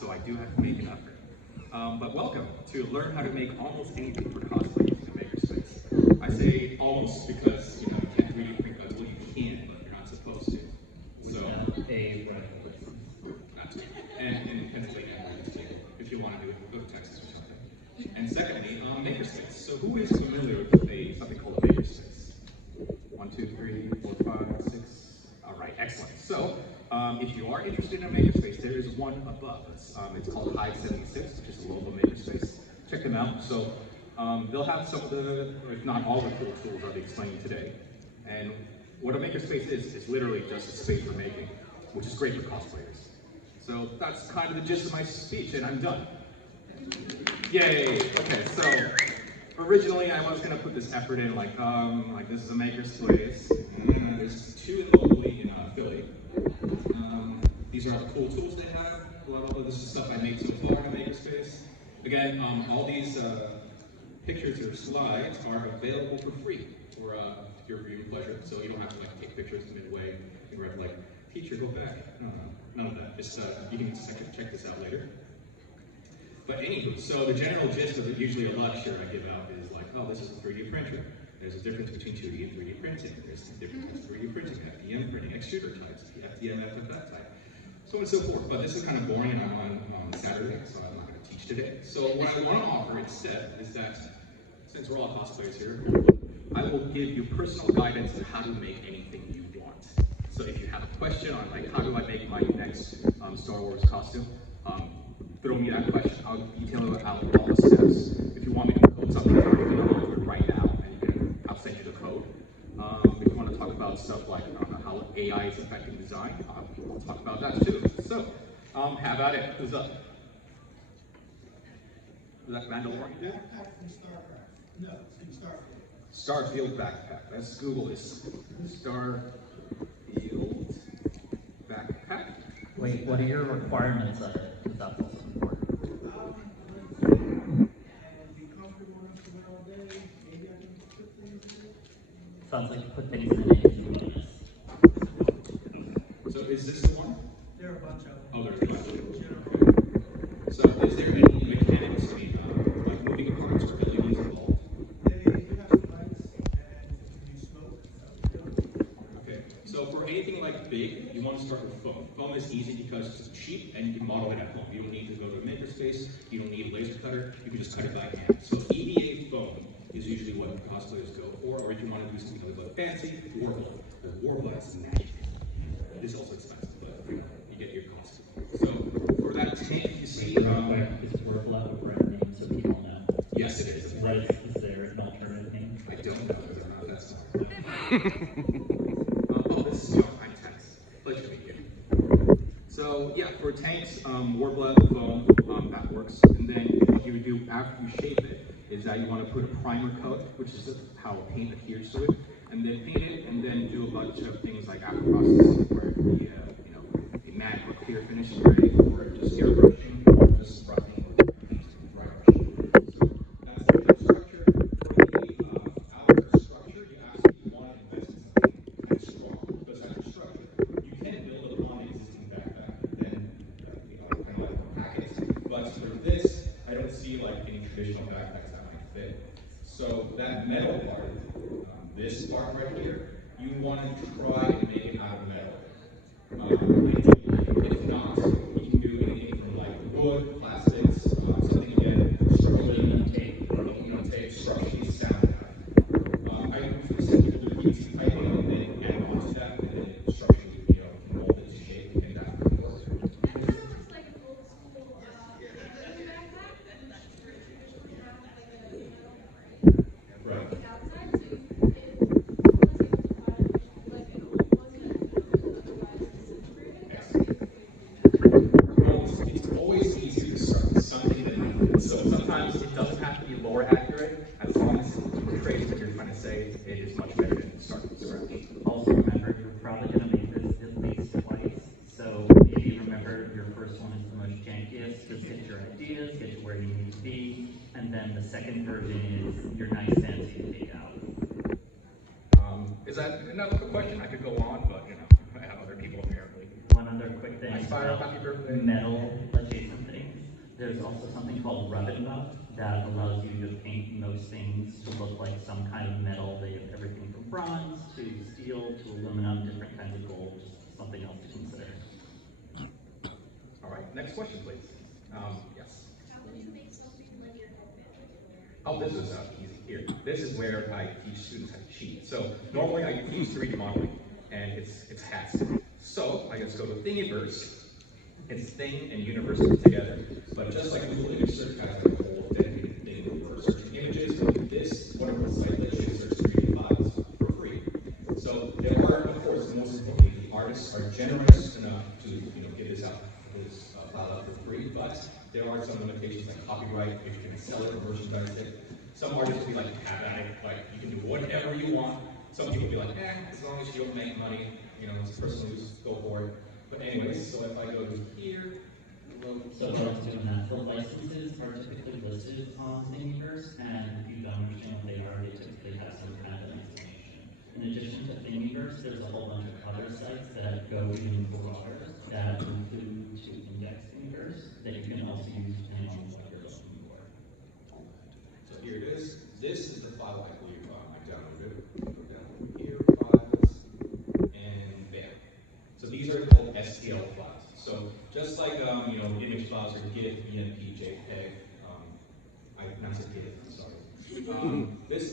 so I do have to make an effort. But welcome to learn how to make almost anything for cosplay using Makerspace. I say almost because you can't really think that's what you can, but you're not supposed to. So and Pennsylvania, if you want to do it, go to Texas or something. And secondly, Makerspace. So who is familiar with something called a Makerspace? 1, 2, 3, 4, 5, 6. All right, excellent. So if you are interested in a Makerspace, there is one above us. It's called Hive 76, which is a local Makerspace. Check them out. So they'll have some of the, or if not all the cool tools I'll be explaining today. And what a Makerspace is literally just a space for making, which is great for cosplayers. So that's kind of the gist of my speech, and I'm done. Yay! Okay, so originally I was gonna put this effort in, like this is a Makerspace. There's 2 locally in Philly. These are all the cool tools they have. A lot of this is stuff I made so far in Makerspace. Again, all these pictures or slides are available for free for your viewing pleasure. So you don't have to take pictures midway and grab teacher, go back. No, none of that. Just you can check this out later. But anywho, so the general gist of it, usually a lecture I give out is oh, this is a 3D printer. There's a difference between 2D and 3D printing. There's a difference between 3D printing, FDM printing, extruder types, FDM, FFF type, so on and so forth. But this is kind of boring, and I'm on Saturday, so I'm not going to teach today. So what I want to offer instead is that, since we're all cosplayers here, I will give you personal guidance on how to make anything you want. So if you have a question on how do I make my next Star Wars costume, throw me that question. I'll detail out all the steps. If you want me to code something, I'll do it right now, and I'll send you the code. If you want to talk about stuff like how AI is affecting design, we'll talk about that too. So, have at it. Who's up? Is that Mandalorian? Backpack from Starcraft. No, it's from Starfield. Starfield backpack. Let's Google this. Starfield backpack. Wait, what are your requirements of it? Because that's also important. And be comfortable enough to wear all day. Maybe I can put things in it. Sounds like put things in it and do it. So is this the one? There are a bunch of them. Oh, there's a bunch of them. General. So is there any mechanics, moving parts or buildings involved? They do have some lights, and if you smoke, Okay, so for anything big, you want to start with foam. Foam is easy because it's cheap and you can model it at home. You don't need to go to a Makerspace, you don't need a laser cutter, you can just cut it by hand. So EVA foam is usually what cosplayers go for, or if you want to do something a little fancy, Warbler. Because Warbler is magic. It is also expensive, but you get your cost. So for that tank, you see, Is Warbler a brand name so people know? yes, it is. What is there an alternative name? I don't know whether or not that's oh, this is I'm tanks. Pleasure to meet you. So yeah, for tanks, Warbler foam, that works. And then what you would do after you shape it is that you want to put a primer coat, which is how paint adheres to it, and then paint it, and then do a bunch of things like after processing, where it can be a matte or clear finish spray, or just airbrushing, or just brushing or dry brushing. So that's the structure. For the outer structure, you absolutely want to invest in something kind of strong, because after structure, you can build upon the existing backpack, then kind of packets. But for this, I don't see any traditional backpacks that might fit. So that metal part, this part right here, you want to try and make it out of metal. If not, you can do anything from wood, plastics, something again, structurally tape, structurally sound. I usually do PVC piping and then add onto that, and then structurally, mold it to shape, and that really works. Right. It's always easy to start with something that you know. So sometimes it doesn't have to be lore accurate, as long as it portrays what you're trying to say, it is much better than starting from scratch. Also remember, you're probably going to make this at least twice. So maybe remember your first one is the most jankiest. Just get your ideas, get to where you need to be. And then the second version is your nice fancy take out. Is that enough of a question? I could go on, but I have other people apparently. One other quick thing. Happy birthday. Metal adjacent things. There's also something called rub and buff that allows you to paint most things to look like some kind of metal. They have everything from bronze to steel to aluminum, different kinds of gold, just something else to consider. All right, next question, please. Yes. How would you make something when you're open? Oh, this is easy here. This is where I teach students how to cheat. So normally I teach 3D modeling, and it's hats. So I just go to Thingiverse. It's thing and universe put together. But just like Google Image Search has a whole dedicated thing for searching images, this wonderful site lets you search 3D files for free. So there are, of course, the most importantly, the artists are generous enough to give this out, this file out for free. But there are some limitations like copyright, if you can sell it or merchandise it. Some artists will be like, have at it, like you can do whatever you want. Some people will be like, as long as you don't make money, it's personal use, go for it. But anyways, so if I go to here, So what I was doing that, the licenses are typically listed on Thingiverse, and if you don't understand what they are, they typically have some kind of explanation. In addition to Thingiverse, there's a whole bunch of other sites that go even broader that include to index Thingiverse that you can also use depending on what you're looking for. so here it is. This is the file I believe I downloaded. Go down here, files, and there. So these are called STL files. So just like image files are GIF, BMP, JPEG. I pronounced it GIF. I'm sorry. This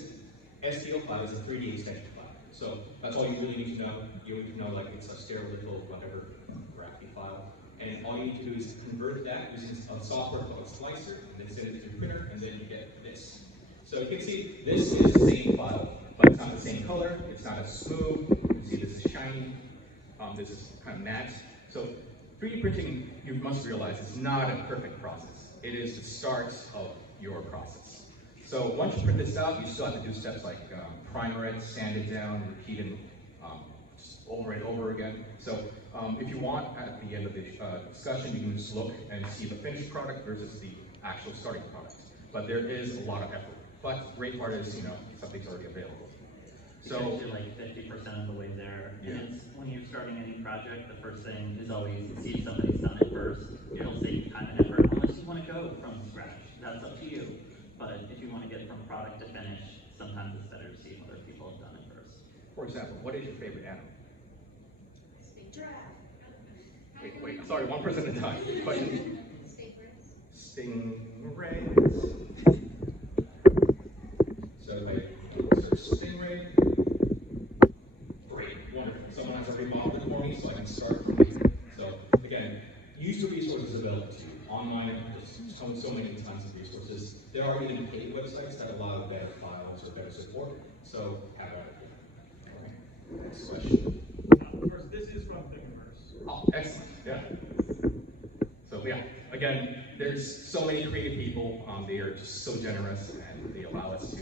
STL file is a 3D extension file. So that's all you really need to know. You need to know like it's a stereolithical whatever graphic file, and all you need to do is convert that using a software called Slicer, and then send it to your printer, and then you get this. So you can see this is the same file, but it's not the same color. It's not as smooth. You can see this is shiny. This is kind of matte. So 3D printing, you must realize, is not a perfect process. It is the start of your process. So once you print this out, you still have to do steps like primer it, sand it down, repeat it just over and over again. So if you want, at the end of the discussion, you can just look and see the finished product versus the actual starting product. But there is a lot of effort. But the great part is, something's already available. So you're like 50% of the way there. Yeah. And it's when you're starting any project, the first thing is always to see if somebody's done it first. It'll save time and effort, unless you want to go from scratch. That's up to you. But if you want to get from product to finish, sometimes it's better to see if other people have done it first. for example, what is your favorite animal? Giraffe. Wait, sorry, one person at a time. Question. Stingrays. Stingrays. So like, search stingray. Great, wonderful. Someone has already modeled it for me, so I can start from here. So again, use the resources available to you. Online, there's so many tons of resources. There are even paid websites that allow better files or better support. So have at it. Okay. Next question. First, this is from Thingiverse. Oh, excellent. Yeah. So yeah, again, there's so many creative people. They are just so generous, and they allow us to,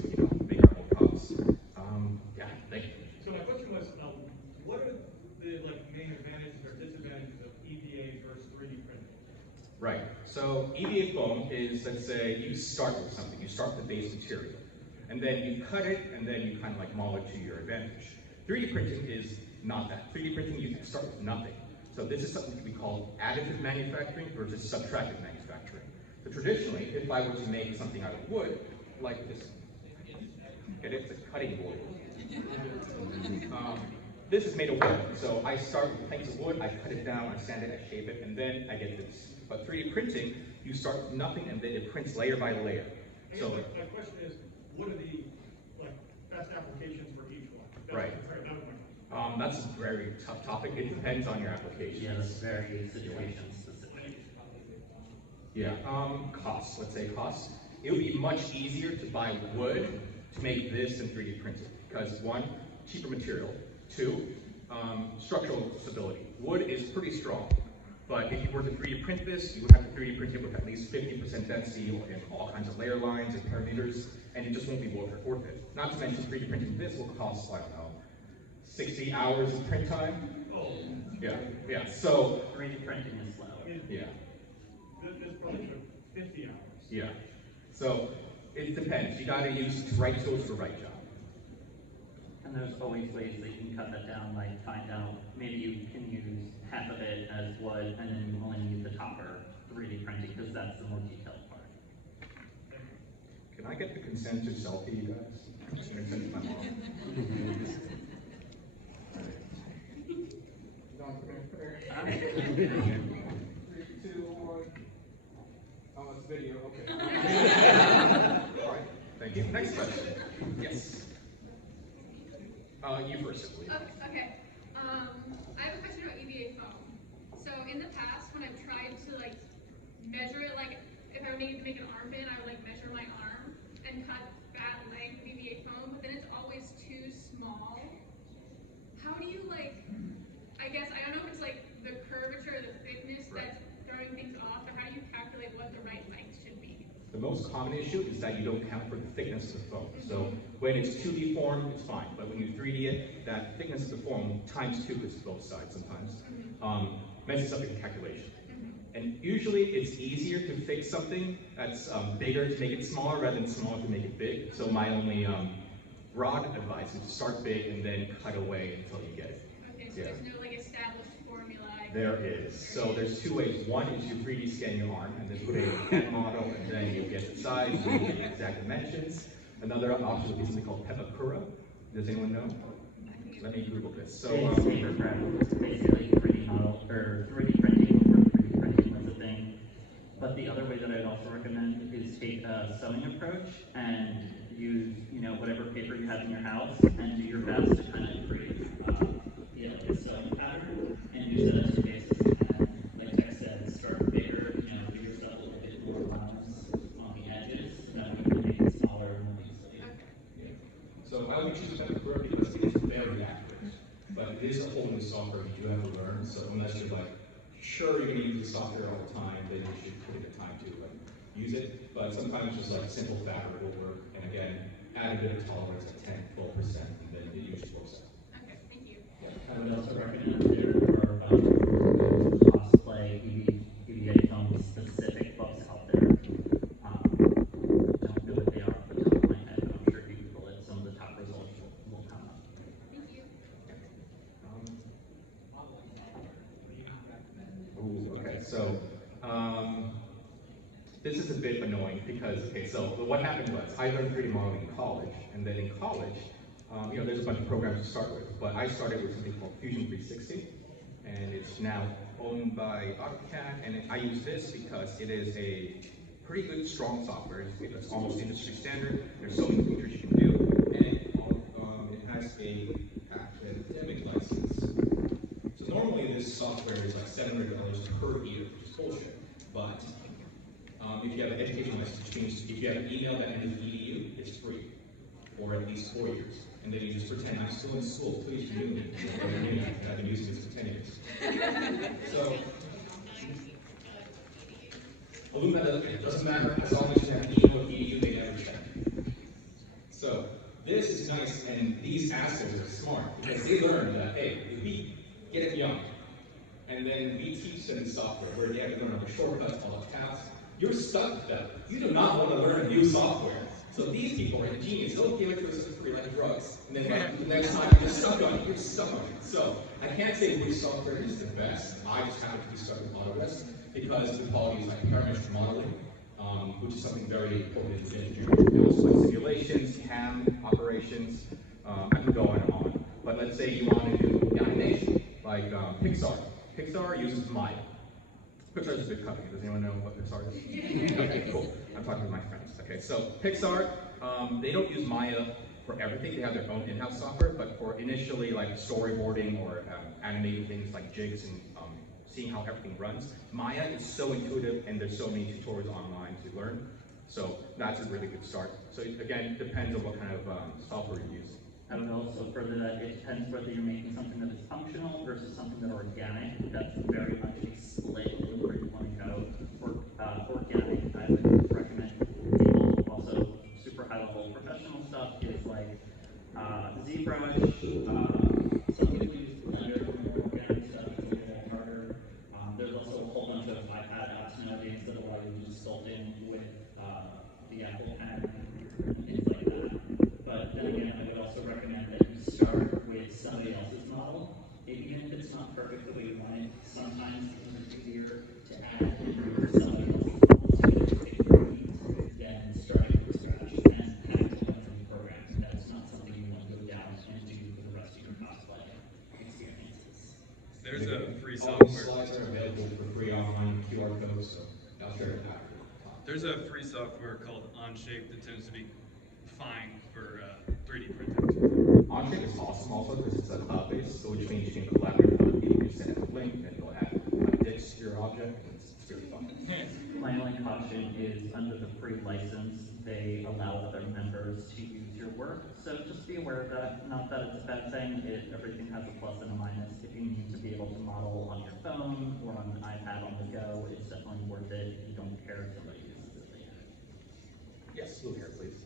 make our own props. Yeah, thank you. So my question was, what are the main advantages or disadvantages of EVA versus 3D printing? Right. So EVA foam is, let's say, you start with something. You start with the base material, and then you cut it, and then you kind of model it to your advantage. 3D printing is not that. 3D printing, you can start with nothing. So this is something we call additive manufacturing versus subtractive manufacturing. So traditionally, if I were to make something out of wood, like this, it's a cutting board. This is made of wood. So I start with planks of wood, I cut it down, I sand it, I shape it, and then I get this. But 3D printing, you start with nothing, and then it prints layer by layer. So my question is, what are the best applications for each one? Right. That's a very tough topic. It depends on your application. Yeah, that's very situation specific. Yeah, costs, let's say costs. It would be much easier to buy wood to make this than 3D printed because one, cheaper material, two, structural stability. Wood is pretty strong, but if you were to 3D print this, you would have to 3D print it with at least 50% density in all kinds of layer lines and parameters, and it just won't be worth it. Not to mention 3D printing this will cost, I don't know, 60 hours of print time. Oh. Yeah, so. 3D printing is slow. Yeah. This probably took 50 hours. Yeah. So it depends. You gotta use the right tools for the right job. And there's always ways that you can cut that down, like find out, maybe you can use half of it as wood, and then you only need the topper 3D printing, because that's the more detailed Can I get the consent to selfie, you guys? I'm just gonna send it to my mom. Come here. 3, 2, 1. Oh, it's video. Okay. All right, thank you. Next question. Yes. You first, I believe. Okay. I have a question about EVA foam. So in the past, when I've tried to like measure it, like if I needed to make an armband, I would like measure my arm and cut that length of EVA foam, but then it's always too small. How do you like? I guess I don't know if it's like the curvature or the thickness that's throwing things off, or how do you calculate what the right length should be? The most common issue is that you don't count for the thickness of the foam. So when it's 2D form, it's fine. But when you 3D it, that thickness of the foam times 2, because both sides sometimes, messes up your calculation. And usually it's easier to fix something that's bigger to make it smaller rather than smaller to make it big. So my only broad advice is to start big and then cut away until you get it. Okay, so there's no like established formula. There is. So there's 2 ways. One is you 3D scan your arm and then put a CAD model, and then you get the size and the exact dimensions. Another option would be something called Pepakura. Does anyone know? Let me Google this. So It's papercraft, basically 3D model, or 3D printing, or 3D printing was a thing. But the other way that I'd also recommend is take a sewing approach and use, whatever paper you have in your house and do your best to kind of create, a sewing pattern and use that as your basis. And like Tech said, start bigger, give yourself a little bit more allowance on the edges, and then we can make it smaller and more easily. So I would choose Pepakura because it is very accurate, but it is a whole new software that you have to learn. So unless you're like sure you're going to use the software all the time, then you should put in the time to use it. But sometimes just like simple fabric will work, and again, add a bit of tolerance at 10-12%, and then it usually works out. Okay, thank you. I would also recommend there are cosplay EVA foam specific books out there. Don't know what they are off the top of my head, but I'm sure if you Google it, some of the top results will come up. Thank you. Okay, so this is a bit annoying because, so what happened was I learned 3D modeling in college, and then in college, there's a bunch of programs to start with, but I started with something called Fusion 360, and it's now owned by AutoCAD, and I use this because it is a pretty good, strong software. It's almost industry standard. There's so many features you can do, and it has a academic license. So normally this software is like $700 per year, which is bullshit, but if you have an education license, if you have an email that ends with edu, it's free, or at least 4 years. And then you just pretend, I'm still in school, please renew me. I've been using this for 10 years. So, it doesn't matter, as long as you have an email with edu, they never check. So, this is nice, and these assholes are smart, because they learn that, hey, if we get it young, and then we teach them software, where they have to learn all the shortcuts, all the paths, you're stuck with that. You do not want to learn new software. So these people are ingenious. They'll give it to us for free like drugs. And then like, the next time you're stuck on it. You're stuck on it. So I can't say which software is the best. I just happen to be stuck with Autodesk because the quality is like parametric modeling, which is something very important in engineering. It also like simulations, CAM operations. I can go on and on. But let's say you want to do animation, like Pixar. Pixar uses Maya. Pixar is a big company. Does anyone know what Pixar is? Okay, cool. I'm talking with my friends. Okay, so Pixar, they don't use Maya for everything. They have their own in-house software, but for initially like storyboarding or animating things like jigs and seeing how everything runs, Maya is so intuitive, and there's so many tutorials online to learn. So that's a really good start. So again, it depends on what kind of software you use. I would also further that it depends whether you're making something that is functional versus something that are organic. That's very much a split in where you want to go. For organic, I would recommend people also super high level professional stuff is like ZBrush. Some people use Blender for organic stuff. It's a little more harder. There's also a whole bunch of iPad apps nowadays that allow you to just sculpt in with the Apple Pen and things like that. But then again, I would also recommend that you start with somebody else's model. Even if it's not perfect the way you want it, sometimes it's easier to add and improve somebody else's model to make it than starting from scratch. There's a free All the software. slides are available for free online, QR codes, so I'll share that. There's a free software called Onshape that tends to be fine for 3D printing. Onshape is awesome also because it's a cloud-based, so which means you can collaborate with other people. You send a link and it'll add dicks to your object, and it's really fun. My only caution is under the free license, they allow other members to use your work. So just be aware of that. Not that it's a bad thing. Everything has a plus and a minus. If you need to be able to model on your phone or on an iPad on the go, it's definitely worth it. If you don't care if somebody uses it later. Yes, look here, please.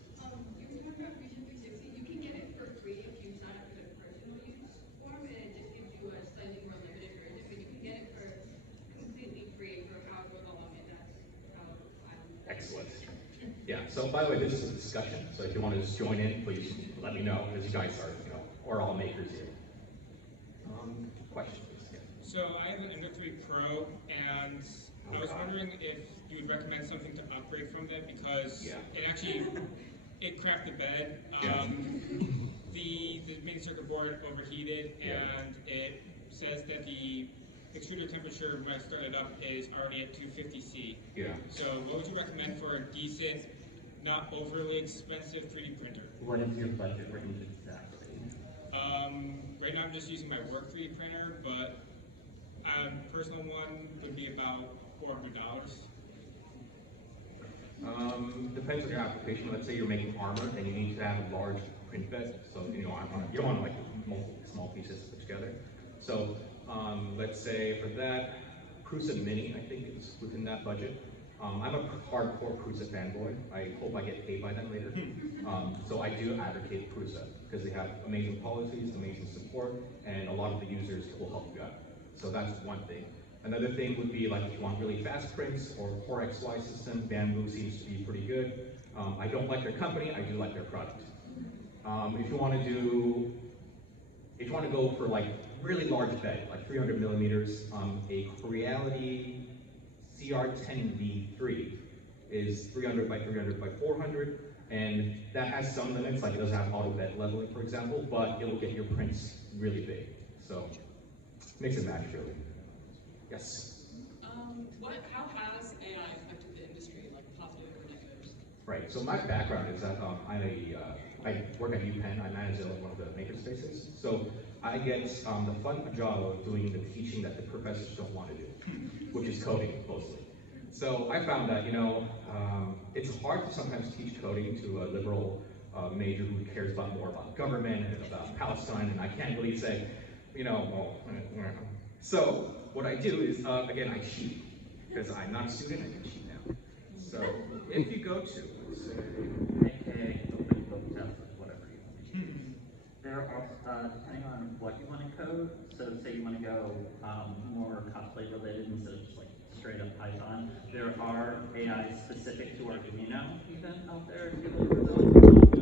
You were talking about Vision 360. You can get it for free if you sign up for the personal use form, and it just gives you a slightly more limited version. But you can get it for completely free for however long, and that's how I'm. Excellent. Yeah, so by the way, this is a discussion, so if you want to just join in, please let me know, because you guys are, we're all makers here. Questions? Yeah. So I have an Ender 3 Pro, and I was wondering if you would recommend something to upgrade from that, because it actually, it crapped the bed. The main circuit board overheated, and it says that the extruder temperature when I start it up is already at 250C. Yeah. So what would you recommend for a decent, not overly expensive 3D printer? What is your budget range exactly? Right now I'm just using my work 3D printer, but a personal one would be about $400. Depends on your application. Let's say you're making armor and you need to have a large print bed. So, you don't want to like multiple small pieces put together. So, let's say for that, Prusa Mini, I think is within that budget. I'm a hardcore Prusa fanboy. I hope I get paid by them later. So I do advocate Prusa because they have amazing policies, amazing support, and a lot of the users will help you out. So that's one thing. Another thing would be like if you want really fast prints or Core XY system, Bamboo seems to be pretty good. I don't like their company, I do like their product. If you want to go for like really large bed, like 300 millimeters, a Creality CR10V3 is 300 by 300 by 400, and that has some limits, like it doesn't have auto bed leveling, for example, but it will get your prints really big. So, mix and match, really. Yes? How has AI affected the industry, like positive or negative? Right, so my background is that I work at UPenn, I manage one of the makerspaces. So I get the fun job of doing the teaching that the professors don't want to do, which is coding mostly. So I found that, it's hard to sometimes teach coding to a liberal major who cares more about government and about Palestine, and I can't really say, So what I do is, again, I cheat, because I'm not a student, I can cheat now. So if you go to, let's say, AKA open book test, whatever you want. There are, depending on what you want to code, so say you want to go more cosplay related instead of just like straight up Python, there are AI specific to Arduino even out there if you look for those.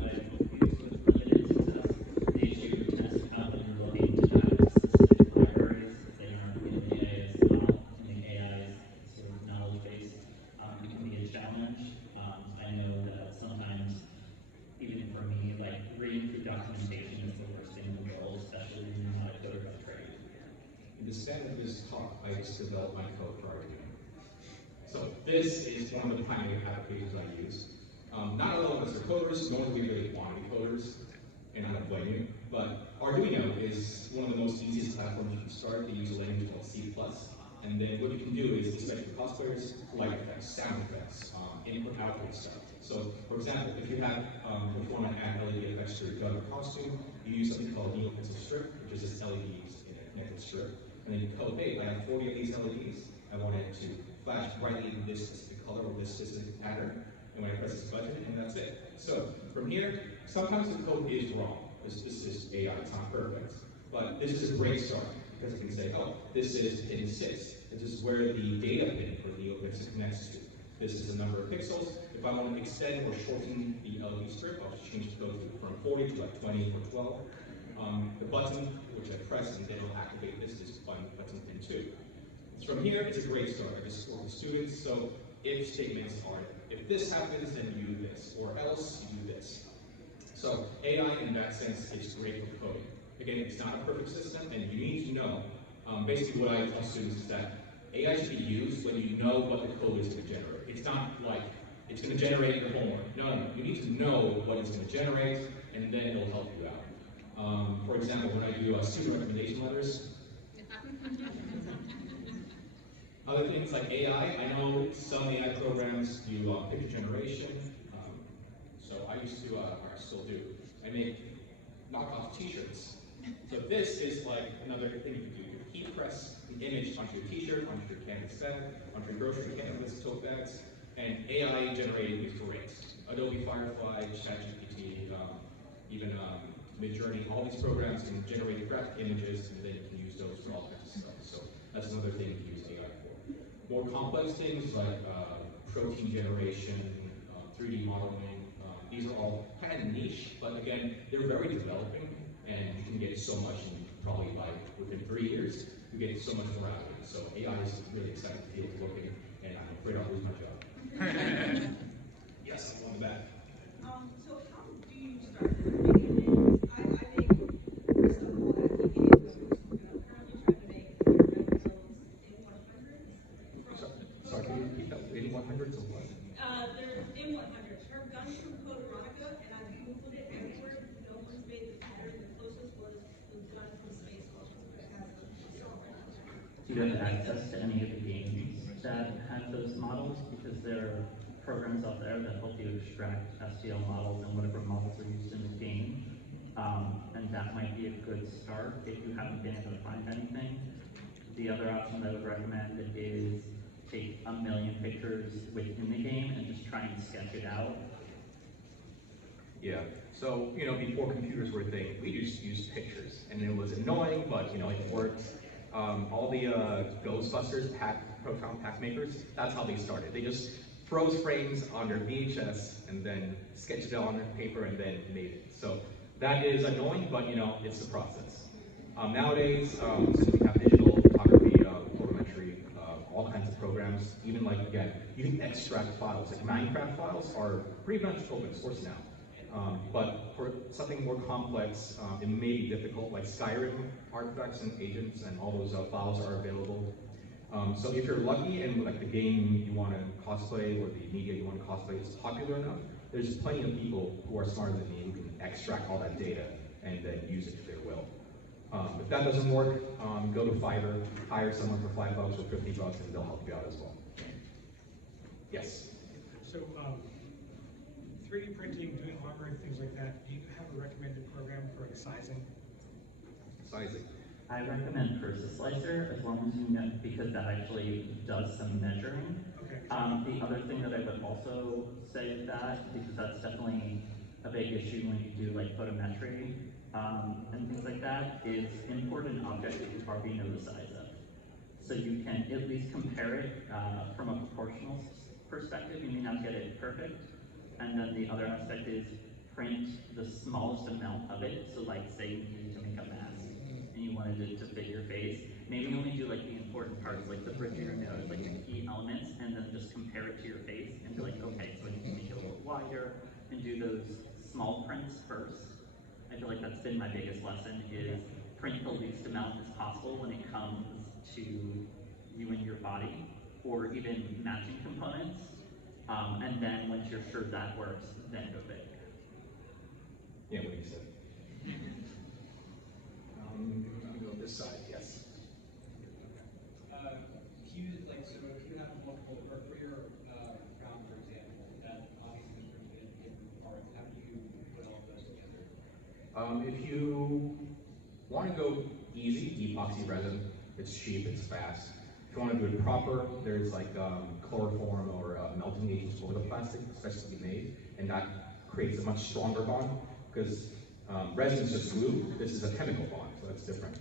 I've used with limited success. The issue tends to come when you're looking to have specific libraries, because they aren't in the AI as well, and the AI is sort of knowledge based. It can be a challenge. I know that sometimes, even for me, like reading through documentation is the worst thing in the world, especially when you're not a coder by trade. in the standard of this talk, I just developed my code for Arduino. So this is one of the primary applications I use. Not all of us are coders, nor do we really want to be coders, and I don't blame you, but Arduino is one of the most easiest platforms you can start. They use a language called C++, and then what you can do is, especially for cosplayers, light effects, sound effects, input-output stuff. So, for example, if you want to add LED effects to your gun or costume, you use something called neopixel strip, which is just LEDs in a connected strip, and then you code, hey, I have 40 of these LEDs, I want it to flash brightly in this specific color or this specific pattern, and when I press this button, and that's it. So, from here, sometimes the code is wrong, because this is AI, it's not perfect, but this is a great start, because you can say, oh, this is pin 6, this is where the data pin for NeoPixel connects to. This is the number of pixels. If I want to extend or shorten the LED strip, I'll just change the code from 40 to like 20 or 12. The button, which I press, and then it'll activate this button pin 2. From here, it's a great start. I just for the students. So if statements are, if this happens, then you do this, or else you do this. So AI in that sense is great for coding. Again, it's not a perfect system, and you need to know Basically what I tell students is that AI should be used when you know what the code is going to generate. It's not like it's going to generate your homework. No. You need to know what it's going to generate, and then it'll help you out. For example, when I do student recommendation letters, other things like AI, I know some AI programs do picture generation. So I used to, or I still do, I make knockoff t-shirts. So this is like another thing you can do. You heat press the image onto your t-shirt, onto your canvas bag, onto your grocery canvas tote bags, and AI generating is great. Adobe Firefly, ChatGPT, even Midjourney, all these programs can generate graphic images, and then you can use those for all kinds of stuff. So that's another thing you can use AI for. More complex things like protein generation, 3D modeling, these are all kind of niche, but again, they're very developing, and you can get so much in probably within 3 years, you get so much more out of it. So AI is a really exciting field to look in, and I'm afraid I'll lose my job. Yes, I'm on the back. So how do you start making things? I make stuff all that games, and I'm currently trying to make red bills in 100s. Sorry, can you repeat that? 8100s of what? They're in 100s. Her gun's from Code Veronica, and I've Googled it everywhere. No one's made the pattern. The closest was the gun from Space Force, but it has the software. Do you have access to any of the games that have those models? Because there are programs out there that help you extract STL models and whatever models are used in the game. And that might be a good start if you haven't been able to find anything. The other option that I would recommend is take 1 million pictures within the game and just try and sketch it out. Yeah, so, before computers were a thing, we just used pictures, and it was annoying, but, it worked. All the Ghostbusters proton pack makers, that's how they started. They just froze frames on their VHS, and then sketched it on their paper, and then made it. So that is annoying, but, it's the process. Nowadays, since we have digital photography, photometry, all kinds of programs, even like, again, you can extract files. Like Minecraft files are pretty much open source now. But for something more complex, it may be difficult, like Skyrim artifacts and agents and all those files are available. So if you're lucky and like the game you want to cosplay or the media you want to cosplay is popular enough, there's plenty of people who are smarter than me who can extract all that data and then use it to their will. If that doesn't work, go to Fiverr, hire someone for $5 or $50 and they'll help you out as well. Yes? So, 3D printing, doing armor, things like that, do you have a recommended program for sizing? Sizing. I recommend Cursor Slicer as long as you know, because that actually does some measuring. Okay. The other thing that I would also say with that, because that's definitely a big issue when you do like photometry and things like that, is import an object that you already know the size of. So you can at least compare it from a proportional perspective. You may not get it perfect. And then the other aspect is print the smallest amount of it. So like say you needed to make a mask and you wanted it to fit your face, maybe only do like the important parts, like the bridge of your nose, like the key elements, and then just compare it to your face and be like, okay, so I need to make it a little wider and do those small prints first. I feel like that's been my biggest lesson is print the least amount as possible when it comes to you and your body or even matching components. And then once you're sure that works, then go big. Yeah, what do you say? I'm gonna go this side, yes. If you have multiple, or for your round, for example, that obviously is pretty good in different parts, how do you put all of those together? If you want to go easy, epoxy resin, it's cheap, it's fast. If you want to do it proper, there's like chloroform or melting agents for the plastic, especially made, and that creates a much stronger bond because resin is just glue. This is a chemical bond, so that's different.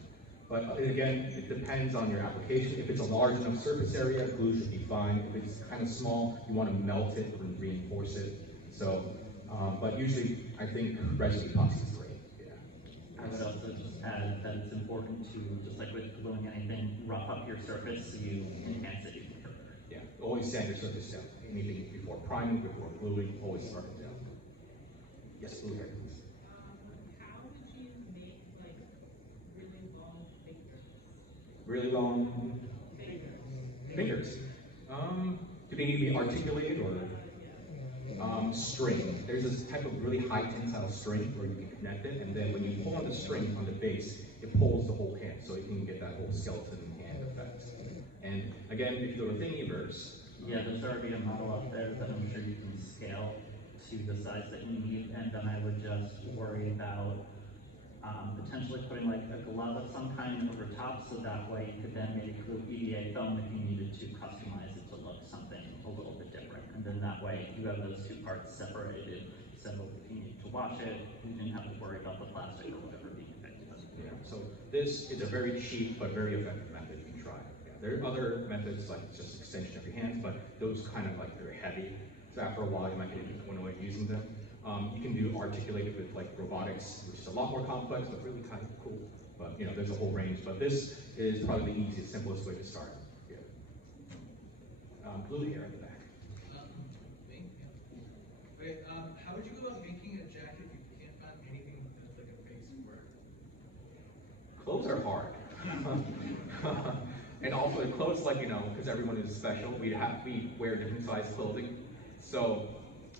But again, it depends on your application. If it's a large enough surface area, glue should be fine. If it's kind of small, you want to melt it and reinforce it. So, but usually, I think resin epoxy is great. Yeah. I would also just add that it's important to, just like with gluing anything, rough up your surface so you enhance it even further. Yeah, always sand your surface down. Anything before priming, before gluing, always start it down. Yes, blue hair, please. How did you make like really long fingers? Really long fingers. Do they need to be articulated or string? There's this type of really high tensile string where you can connect it, and then when you pull on the string on the base, it pulls the whole hand, so you can get that whole skeleton hand effect. And again, if you go to Thingiverse, yeah, there's already a model out there that I'm sure you can scale to the size that you need, and then I would just worry about potentially putting like a glove of some kind over top, so that way you could then maybe glue EVA foam if you needed to customize it to look something a little bit different. And then that way you have those two parts separated, so if you need to wash it, you didn't have to worry about the plastic or whatever being affected. yeah, so this is a very cheap but very effective method you can try. Yeah, there are other methods like just extension of your hands, but those kind of like very heavy. So after a while you might get annoyed using them. You can do articulated with like robotics, which is a lot more complex, but really kind of cool. But you know, there's a whole range. But this is probably the easiest, simplest way to start. Yeah. Blue here at the back. Me? Yeah. Wait, how would you go about making a jacket if you can't find anything that's like a base for it? Clothes are hard. And also clothes, like, you know, because everyone is special, we wear different size clothing. So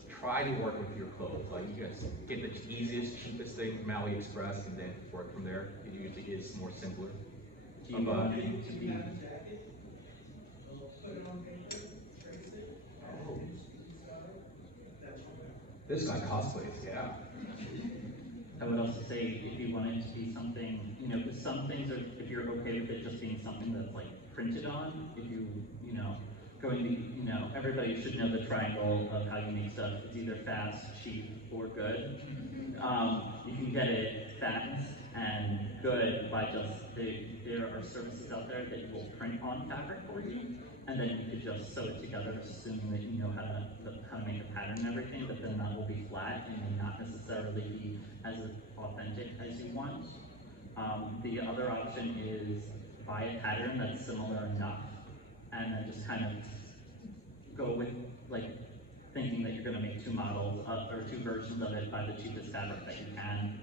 try to work with your clothes. Like, you guys get the easiest, cheapest thing from AliExpress and then work from there. It usually is more simpler. Do you want it to be? Oh. This guy cosplays, yeah. I would also say if you want it to be something, you know, because some things are, if you're okay with it just being something that's like printed on, if you know, going to, you know, everybody should know the triangle of how you make stuff. It's either fast, cheap, or good. You can get it fast and good by just, there are services out there that will print on fabric for you, and then you could just sew it together, assuming that you know how to make a pattern and everything, but then that will be flat and may not necessarily be as authentic as you want. The other option is buy a pattern that's similar enough, and then just kind of go with like thinking that you're going to make two models or two versions of it by the cheapest fabric that you can.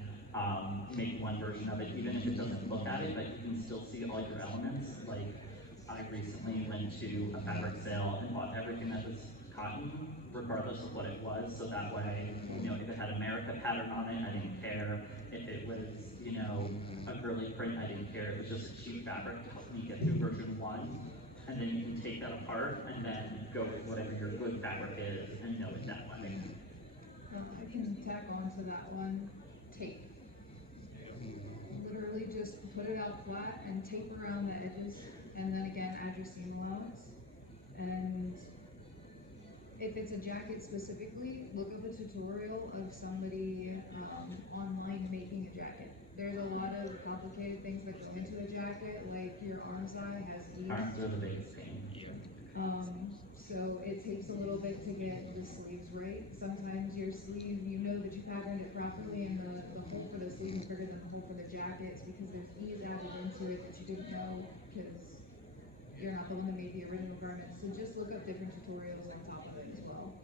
Make one version of it, even if it doesn't look at it, but you can still see all your elements. Like, I recently went to a fabric sale and bought everything that was cotton, regardless of what it was, so that way, you know, if it had America pattern on it, I didn't care. If it was, you know, a girly print, I didn't care. It was just a cheap fabric to help me get through version 1. And then you can take that apart and then go with whatever your good fabric is and know it that way. I can tack on to that one, tape. Literally just put it out flat and tape around the edges, and then again add your seam allowance. And if it's a jacket specifically, look up a tutorial of somebody online making a jacket. There's a lot of complicated things that go into a jacket, like your arm side has ease. Arms are the biggest thing. So it takes a little bit to get the sleeves right. Sometimes your sleeve, you know that you patterned it properly, and the hole for the sleeve is bigger than the hole for the jacket. It's because there's ease added into it that you didn't know, because you're not the one that made the original garment. So just look up different tutorials on top of it as well.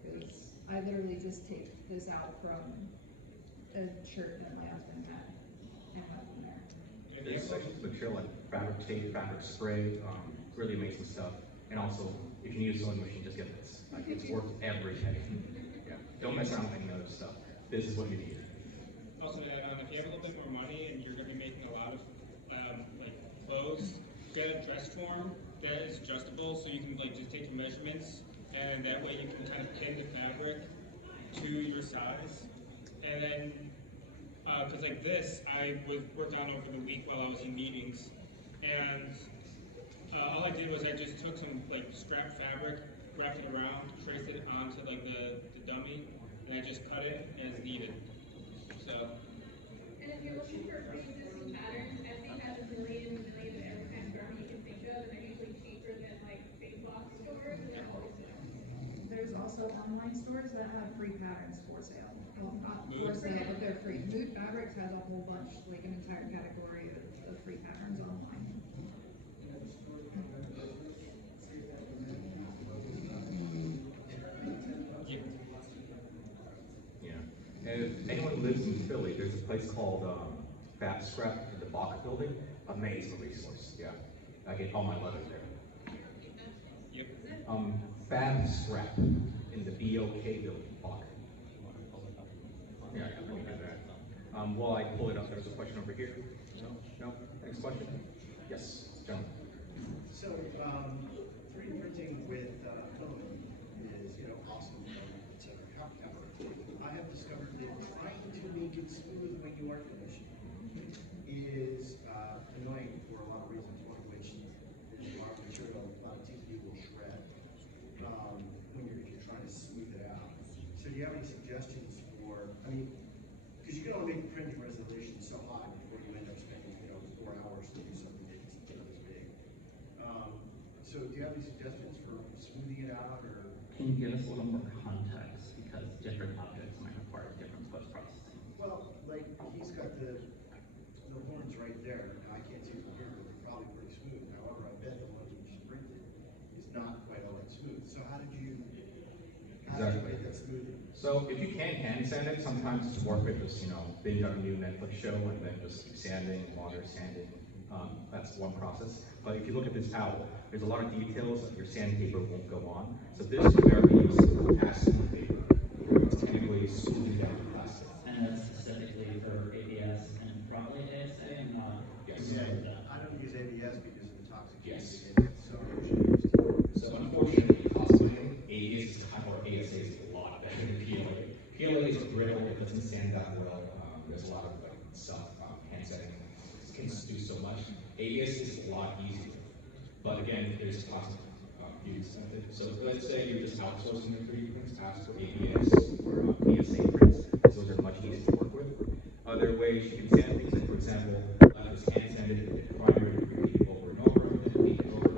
Because I literally just taped this out from a shirt that my husband had and went from there. There's sections of material like fabric tape, fabric spray, really amazing stuff. And also, if you need a sewing machine, just get this. Like, it's worth every penny. Yeah. Don't mess around with any other stuff. This is what you need. Also, if you have a little bit more money and you're going to be making a lot of like clothes, get a dress form that is adjustable, so you can like just take your measurements, and that way you can kind of pin the fabric to your size. And then, because like this, I worked on over the week while I was in meetings, and all I did was I just took some like scrap fabric, wrapped it around, traced it onto like the dummy, and I just cut it as needed. So. And if you're looking for pre-existing patterns, Etsy has a million of every kind of garment you can think of, and they're usually cheaper than like big box stores, and they're always there. There's also online stores that have free patterns for sale. Well, not for sale, but they're free. Mood Fabrics has a whole bunch, like an entire category of free patterns online. Yeah. And if anyone lives in Philly, there's a place called Fab Scrap in the Bach building. Amazing resource, yeah. I get all my letters there. Yep. Fab Scrap in the BOK building, Bach. Yeah, let me do that. While I pull it up, there's a question over here. No? Next question? Yes, gentlemen. So, 3D printing with filament is, awesome, etc. However, I have discovered that trying to make it smooth when you are finished is annoying for a lot of reasons. One of which is a lot of material, a lot of TPU will shred if you're trying to smooth it out. So, do you have any suggestions for? Because you can only make the printing resolution so high before you end up spending 4 hours to do something that's this big. So do you have any suggestions for smoothing it out, or? Can you give us a little more context, because different objects might require different post-processing? Well, like, he's got the horns right there. Now, I can't see from here, but they're probably pretty smooth. However, I bet the one you just printed is not quite all that smooth. So how did you make that smooth? So if you can hand sand it, sometimes it's worth it. Just binge on a new Netflix show and then just keep sanding, water sanding. That's one process. But if you look at this towel, there's a lot of details that your sandpaper won't go on. So this is where we use acid paper. It's chemically smoothing down the plastic. And that's specifically for ABS and probably ASA and not. Yes. I don't use ABS because of the toxic. Yes. So unfortunately, cosplay, ABS or ASA is a lot better than PLA. PLA is brittle, it doesn't sand that well. There's a lot of stuff, hand setting can do so much. ABS is a lot easier, but again, there's cost use of it. So let's say you're just outsourcing your 3D prints, ask for ABS or PSA prints. Those are much easier to work with. Other ways you can sand things, like for example, just hand sand it, primer, repeat over and over, and then repeat it over.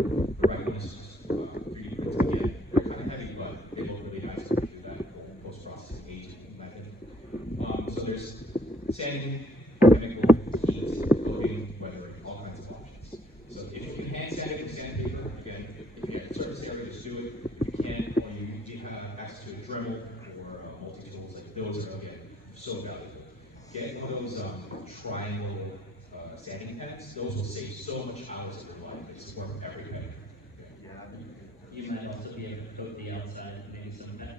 The right one is 3D prints again. They're kind of heavy, but they don't really ask you to do that post-processing aging method. So there's sanding, chemical, heat, coating, weathering, all kinds of options. So if you can hand sand it with sandpaper, again, if you have a surface area, just do it. If you can, or you have access to a Dremel or multi-tools, like those are, again, so valuable. Get one of those triangle sanding pens. Those will save so much hours of your life. It's worth every penny. Yeah. You might also be able to coat the outside, maybe some kind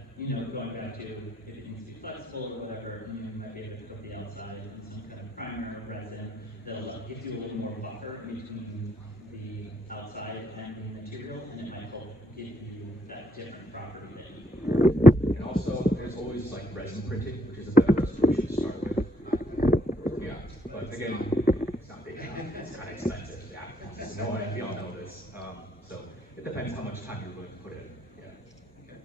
going back to if it needs to be flexible or whatever, you might be able to coat the outside with some kind of primer or resin that'll give you a little more buffer between the outside and the material, and it might help give you that different property that you need. And also, there's always like resin printing, which is a better resolution to start with. Yeah, but again, it's not big enough. It's kind of expensive. Yeah, we all know this. So it depends how much time you're willing to put in. Yeah. Okay.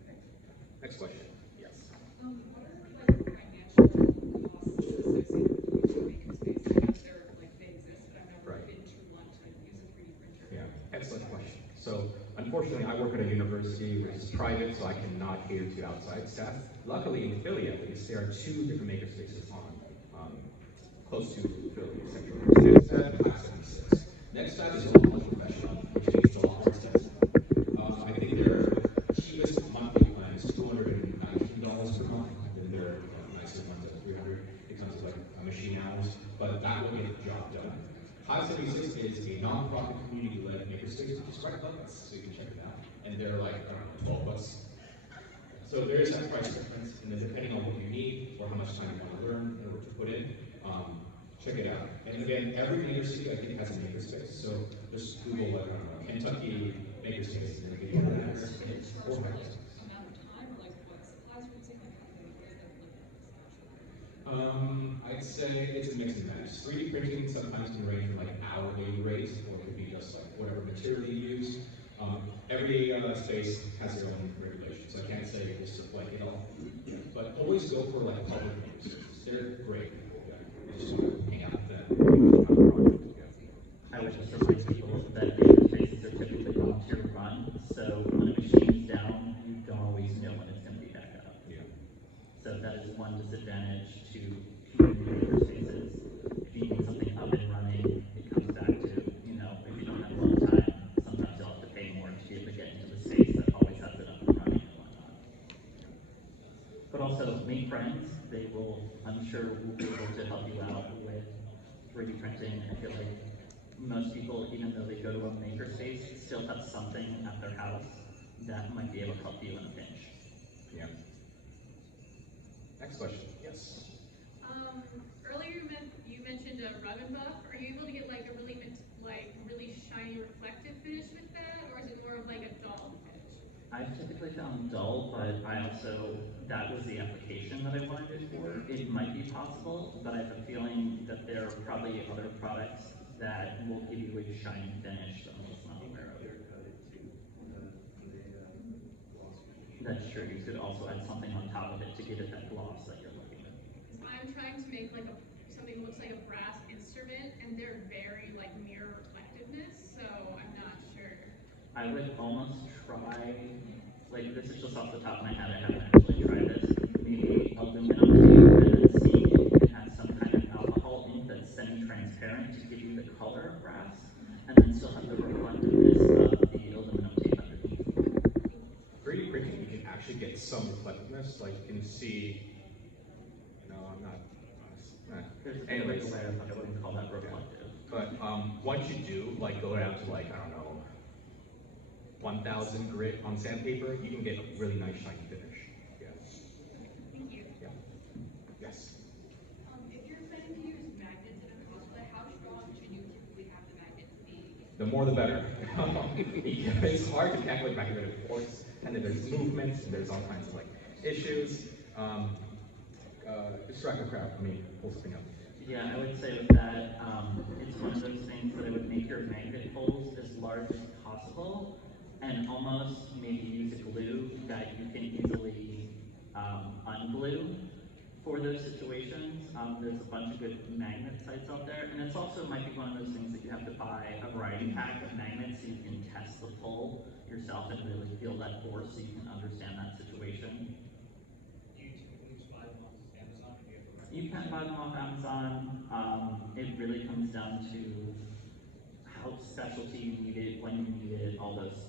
Next question. Yes. What are like financial costs associated with using Makerspace? I know they exist, but I've never been to one to use a 3D printer. Yeah, excellent question. So unfortunately, I work at a university which is private, so I cannot cater to outside staff. Luckily, in Philly at least, there are 2 different makerspaces close to Philly, Central. NextStat and 576. NextStat is a little more professional, which makes it a lot more expensive. I think their cheapest monthly plan is $219 per month, and then their nicer ones at $300. It comes with like machine hours, but that will get the job done. 576 is a non-profit community-led makerspace, which is right above us, so you can check it out. And they're like $12. So there is that price difference, and then depending on what you need or how much time you want to learn in order to put in, check it out. And again, every major city I think has a makerspace. So just Google Kentucky makerspace, and then you get that. Or amount of time, or like what supplies would take, like how many I'd say it's a mix and match. 3D printing sometimes can range from like an hourly rate, or it could be just like whatever material you use. Every space has their own regulations. So I can't say just like it all. But always go for like public makerspaces. They're great. You just want to hang out with them. I would just remind people that makerspaces are typically volunteer run, so when a machine's down, you don't always know when it's going to be back up. Yeah. So that is one disadvantage to community makerspaces. If you need something up and running, it comes back to, if you don't have a lot of time, sometimes you'll have to pay more to be able to get into the space that always has it up and running and whatnot. But also, make friends. They will, I'm sure, will be able to help you out with 3D thing. I feel like most people, even though they go to a makerspace, still have something at their house that might be able to help you in a pinch. Yeah. Next question. Yes. Earlier you mentioned a rub and buff. Are you able to get like a really shiny reflective finish with that, or is it more of like a dull finish? I've typically found dull, but that was the application that I wanted it for. It might be possible, but I have a feeling that there are probably other products that will give you a shiny finish that I'm just not aware of. That's true. You could also add something on top of it to give it that gloss that you're looking at. I'm trying to make like something that looks like a brass instrument, and they're very like mirror reflectiveness, so I'm not sure. I would almost try, like this is just off the top of my head, I haven't actually tried this, maybe aluminum tape and then see if you can have some kind of alcohol ink that's semi-transparent to give you the color of brass, and then still have the reflectiveness of the aluminum tape underneath. 3D printing, you can actually get some reflectiveness, like you can see, no, I'm not honest. There's a Anyways, layer, I wouldn't call that reflective. but once you do, like go down to like, I don't know, 1000 grit on sandpaper, you can get a really nice shiny finish. Yeah. Thank you. Yeah. Yes. If you're planning to use magnets in a cosplay, how strong should you typically have the magnets be? The more the better. It's hard to calculate magnetic force, and then there's movements, and there's all kinds of like issues. Distract the crowd. I mean, pull something up. Yeah, I would say with that, it's one of those things that I would make your magnet holes as large as possible, and almost maybe use a glue that you can easily unglue for those situations. There's a bunch of good magnet sites out there, and it's also might be one of those things that you have to buy a variety pack of magnets so you can test the pull yourself and really feel that force so you can understand that situation. Do you typically just buy them off Amazon, or do you have to You can buy them off Amazon. It really comes down to how specialty you need it, when you need it, all those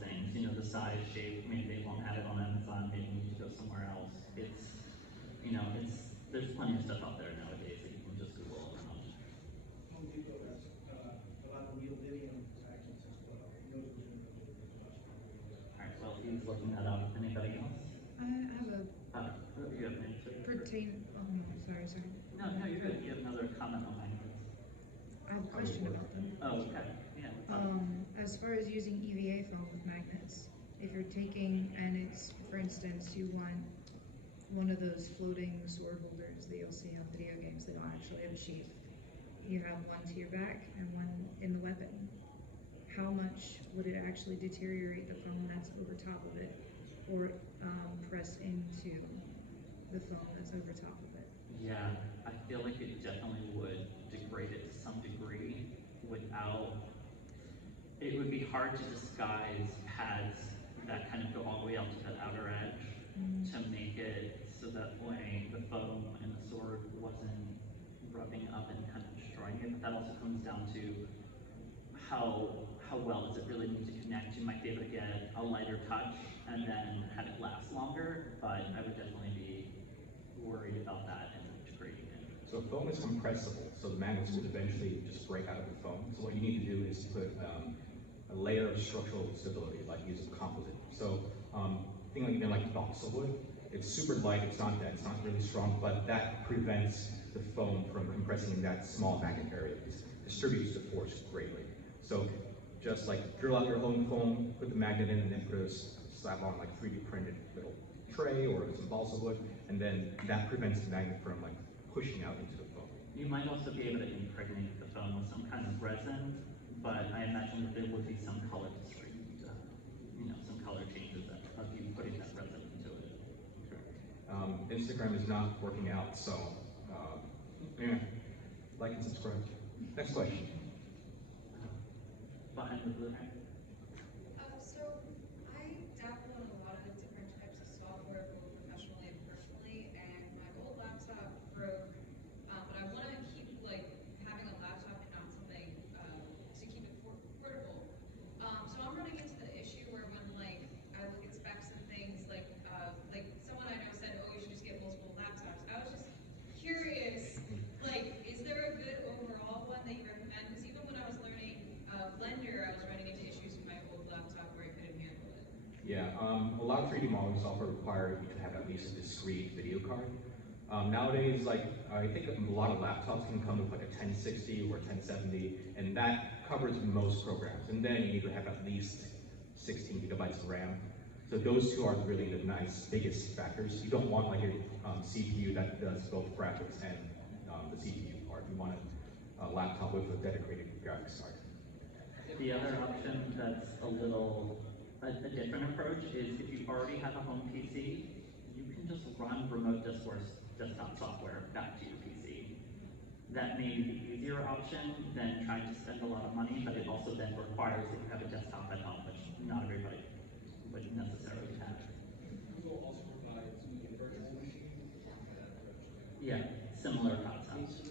things. You know, the size, shape, maybe they won't have it on Amazon, maybe you need to go somewhere else. There's plenty of stuff out there nowadays that you can just Google around. Home Depot has a lot of neodymium magnets as well. Those are much stronger. Alright, well, he's looking that up. Anybody else? I have a You have an answer? sorry. No, you're good. You have another comment on magnets. I have a question about them. Oh, okay. Yeah. As far as using EVA foam with magnets, if you're taking, and it's, for instance, you want one of those floating sword holders that you'll see on video games that don't actually have a sheath. You have one to your back and one in the weapon. How much would it actually deteriorate the foam that's over top of it, or press into the foam that's over top of it? Yeah, I feel like it definitely would degrade it to some degree without, it would be hard to disguise pads that kind of go all the way out to the outer edge to make it so that way the foam and the sword wasn't rubbing up and kind of destroying it. But that also comes down to how well does it really need to connect. You might be able to get a lighter touch and then have it last longer, but I would definitely be worried about that and degrading it. So foam is compressible, so the magnets would eventually just break out of the foam. So what you need to do is put a layer of structural stability, like use a composite. So think like balsa wood. It's super light, it's not really strong, but that prevents the foam from compressing in that small magnet area. It distributes the force greatly. So just like drill out your own foam, put the magnet in, and then put a slap on like 3D printed little tray or some balsa wood, and then that prevents the magnet from like pushing out into the foam. You might also be able to impregnate the foam with some kind of resin, but I imagine that there would be some color distribution, some color changes of you putting that resin into it. Okay. Instagram is not working out, so yeah, like and subscribe. Next question. Behind the blue hair. So I dabble in a lot of different types of software, both professionally and personally, and my old laptop broke, but I want to keep having a laptop and not something to keep it portable. So I'm running into the issue where when I look at specs and things like someone I know said, oh, you should just get multiple laptops. I was just curious, is there a good overall lot of 3D modeling software require you to have at least a discrete video card. Nowadays, like, I think a lot of laptops can come with like a 1060 or 1070, and that covers most programs. And then you need to have at least 16 gigabytes of RAM. So those two are really the biggest factors. You don't want like a CPU that does both graphics and the CPU part. You want a laptop with a dedicated graphics card. The other option that's a different approach is if you already have a home PC, you can just run remote desktop software back to your PC. That may be the easier option than trying to spend a lot of money, but it also then requires that you have a desktop at home, which not everybody would necessarily have. Google also provides a virtual machine. Yeah, similar concepts.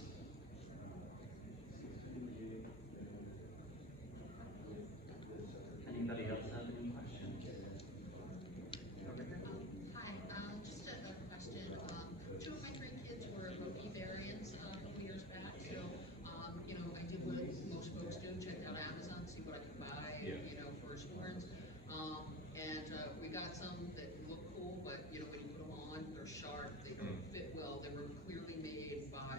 Anybody else have any questions? Over here. Hi, just a question. Two of my three kids were Loki variants a couple years back, so I did what most folks do, checked out Amazon, see what I could buy, firstborns. And we got some that look cool, but when you put them on, they're sharp, they don't fit well. They were clearly made by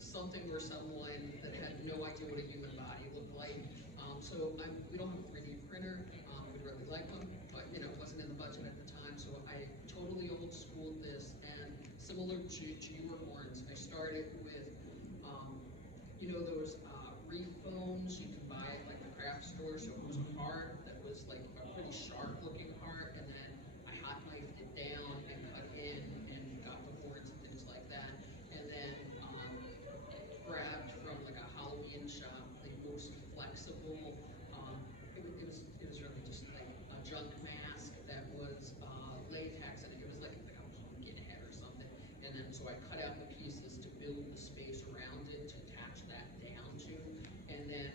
something or someone that had no idea what a human body looked like. So we don't have a 3D printer. We really like them, but it wasn't in the budget at the time. So I totally old schooled this, and similar to your horns, I started with those reed phones you can buy at like the craft store. So it was a heart that was like a pretty sharp looking heart, and then I hot knifed it down and cut in and got the horns and things like that, and then grabbed from like a Halloween shop the most flexible. It was really just like a junk mask that was latex, and it was like a pumpkin head or something. And then so I cut out the pieces to build the space around it to attach that down to, and then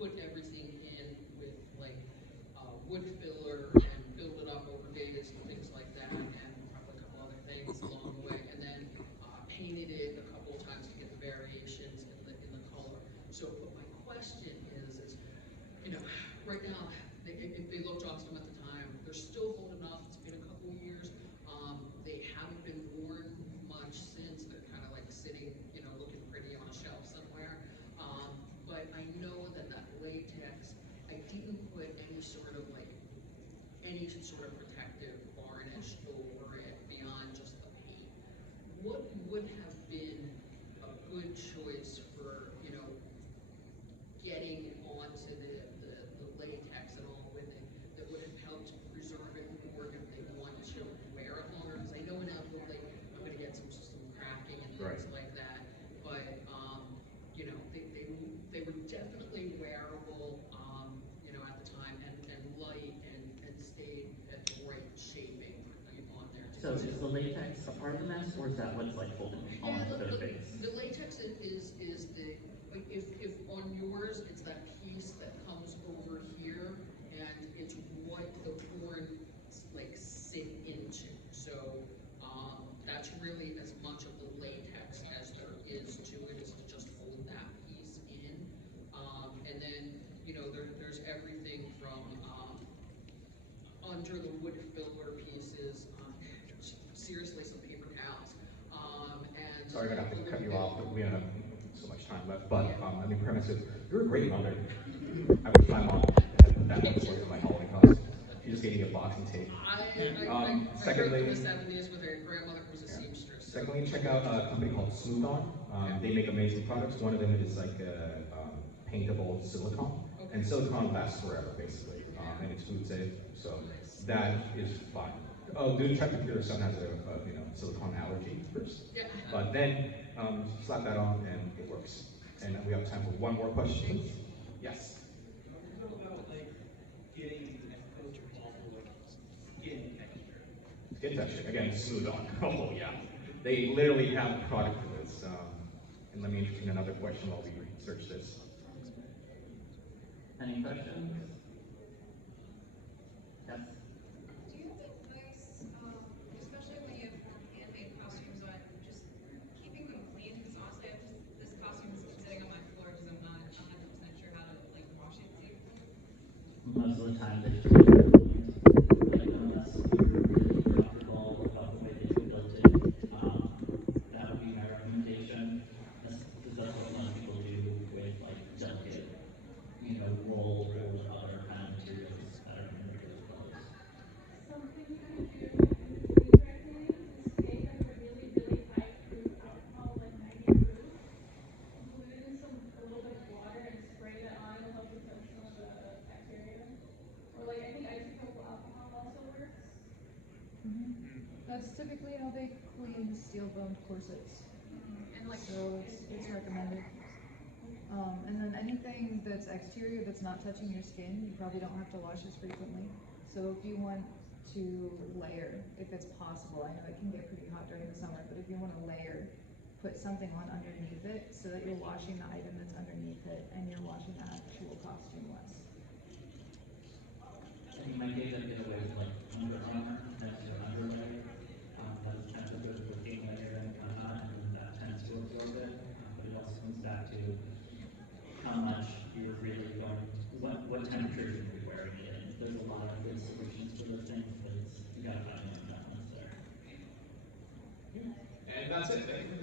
put everything in with like wood filler and build it up over days and things like that, and probably a couple other things along the way, and then painted it a couple of times to get the variations in the color. So, but my question is right now they looked awesome at the time. They're still holding up. It's been a couple of years. They haven't been worn much since. They're kind of like sitting, looking pretty on a shelf somewhere. But I know that latex, I didn't put any sort of protective varnish over it beyond just the paint. What would have been a good choice for, getting onto the latex and all with it that would have helped preserve it more if they want to wear it longer? Because I know inevitably I'm going to get some cracking and things like that, but they were definitely wearable, at the time, and light and stayed at the right shaping on there. So is the latex a part of the mask, or is that what's like holding on to their face? The latex is the, if on yours, it's that piece that comes over here, and it's what the horns sit into. So that's really as much of the latex as there is to it, is to just hold that piece in. And then, there's everything from under the wood filler pieces, seriously, some paper towels. And Sorry, I'm gonna have to cut you off, but we don't have so much time left. But let me premise it. You're a great mother. I wish my mom had that much work in my Halloween costume. She just gave me a boxing tape. I Secondly, grew up in the 70s with her grandmother who was a seamstress. Secondly, check out a company called Smooth On. They make amazing products. One of them is like a paintable silicone, and silicone lasts forever, basically, and it's food safe. So that is fine. Oh, do check if your son has a silicone allergy first. But then slap that on and it works. And we have time for one more question, please. Yes. What about getting as close as possible skin texture? Skin texture, again, Smooth On. Oh yeah. They literally have a product for this. And let me entertain another question while we research this. Any questions? Yes. Do you have advice, especially when you have handmade costumes on, just keeping them clean? Because honestly, this costume's been sitting on my floor because I'm not 100% sure how to wash it safely. Most of the time they just know, they clean steel-boned corsets. And like, So it's recommended. And then anything that's exterior that's not touching your skin, you probably don't have to wash as frequently. So if you want to layer, if it's possible, I know it can get pretty hot during the summer, but if you want to layer, put something on underneath it so that you're washing the item that's underneath it and you're washing the actual costume less. And you might get them get away with like Under Armour as your underlay. That's kind of a good looking layer and whatnot, and that tends to absorb it. But it also comes back to how much you're really going, what temperature you're going to be wearing it in. There's a lot of good solutions for those things, but you gotta find one that one's there. And that's it. Thank you.